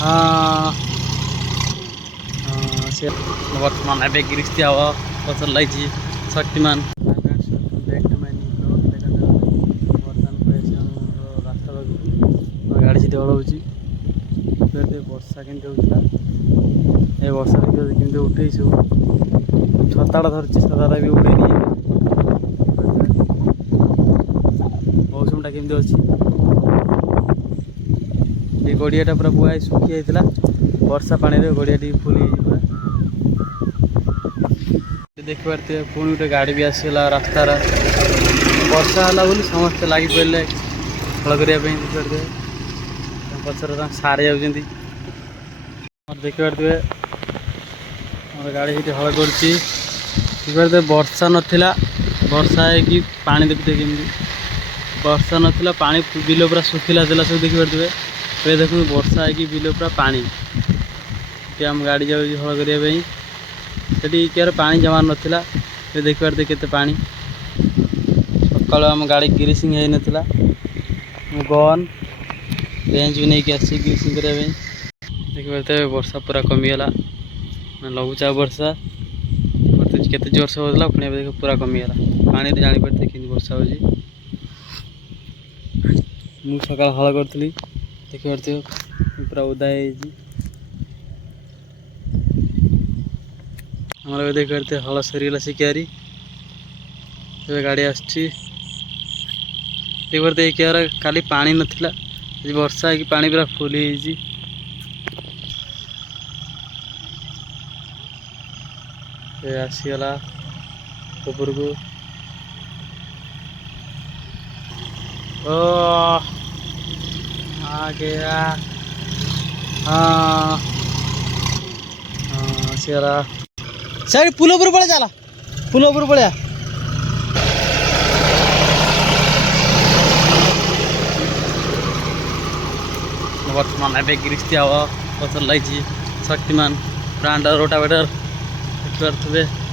हाँ से वर्तमान एवं गिरिस्ती हवा पचल लगी शक्तिमान रास्ता गाड़ी से हलाऊँगी वर्षा केमती होता ए वर्षा केमती उठे छताटा धरती छताटा भी उठे नहीं मौसमटा केमती अच्छी ये गड़ियाटा पूरा बुआई सुखी जाता वर्षा पानी गड़िया फुल पूरा देख पारे पुणी गोटे गाड़ी भी आसला रास्तार वर्षा है बोली समस्ते लगी पड़े हल करने देखिए पचर सारे जाती देखी पारे गाड़ी ये हल कर वर्षा नाला वर्षा है पानी देखते केमी वर्षा नाला पानी बिल पूरा सुखिला सब देखी पारे ये देखो वर्षा है बिल पूरा पानी आम गाड़ी जाऊँ हल करने से पानी जमा नाला ये देखी पारे केते पानी सकाल आम गाड़ी ग्रीसिंग हो नाला गन रेंज भी नहीं आसी ग्रीसिंग करने देखी पारे वर्षा पूरा कमीगला लघुचाप वर्षा केते जोर से होता पुणी देख पूरा कमीगला पानी जानी पारे कि वर्षा हो सका हल करी देखी पारे पूरा उदा हमारे देख पारे हल सरीगला शिकारी गाड़ी आसची देख पारे कियार काली पानी नाला वर्षा है पानी पूरा फुल आसीगला ऊपर को आ गया हाँ आसीगला साइड पुल ऊपर पड़े चला पुल ऊपर पड़े वर्तमान एवं गिरिस्ती हवा पचल लगी शक्तिमान ब्रांड रोटावेटर देखिए